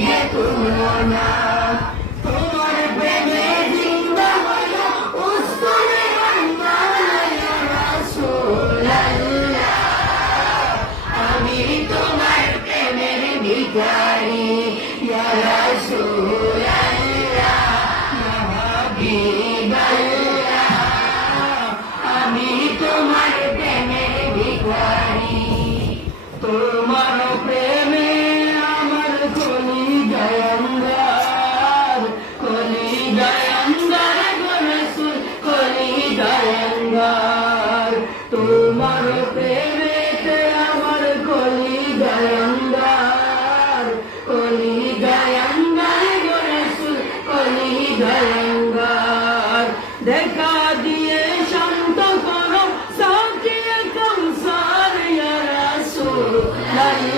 যে তুলনা তোমার প্রেমে জিন্দা হলো উসমানে আল্লাহ ইয়া রাসূলুল্লাহ আমি তোমার প্রেমের ভিখারি ইয়া রাসূলুল্লাহ ইয়া হাবিবাল্লাহ আমি তোমার প্রেমের ভিখারি তোমার প্রেমে আমার কলিজায় অঙ্গার কলিজায় অঙ্গার গো রাসূল কলিজায় অঙ্গার তোমার প্রেমেতে আমার কলিজায় অঙ্গার কলিজায় অঙ্গার গো রাসূল কলিজায় অঙ্গার দেখা দিয়ে শান্ত করো সাকিয়ে কামসার ইয়া রাসূলুল্লাহ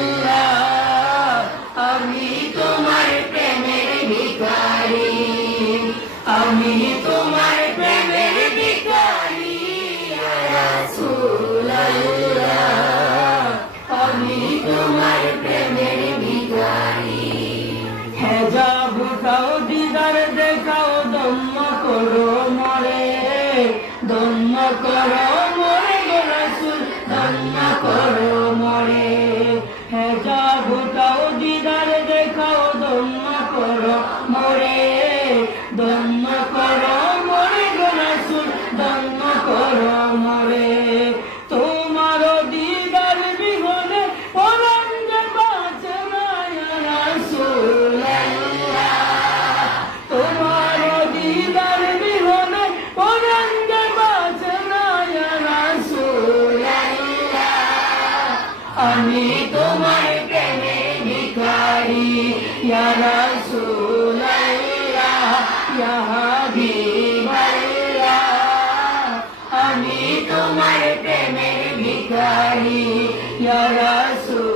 আমি তোমার প্রেমের ভিখারি আমি তোমার প্রেমের ভিখারি ইয়া রাসূলুল্লাহ আমি তোমার প্রেমের ভিখারি হেজাব উঠাও দিদার দেখাও দম্ম করো মরে দম্ম করো মরে গো রাসূল দম্ম করো মরে হেজাব উঠাও দিদার দেখাও দম্ম করো মরে দম্ম করো মরে গো রাসূল দম্ম করো মরে তোমার দিদার বিহনে পরাণ যে বাঁচে না ইয়া রাসূলুল্লাহ তোমার দিদার বিহনে পরাণ যে বাঁচে না ইয়া রাসূলুল্লাহ আমি তোমার প্রেমে ভিখারি ইয়া রাসূলুল্লাহ ইয়া হাবিবাল্লাহ আমি তোমার প্রেমের ভিখারি ইয়া রাসূল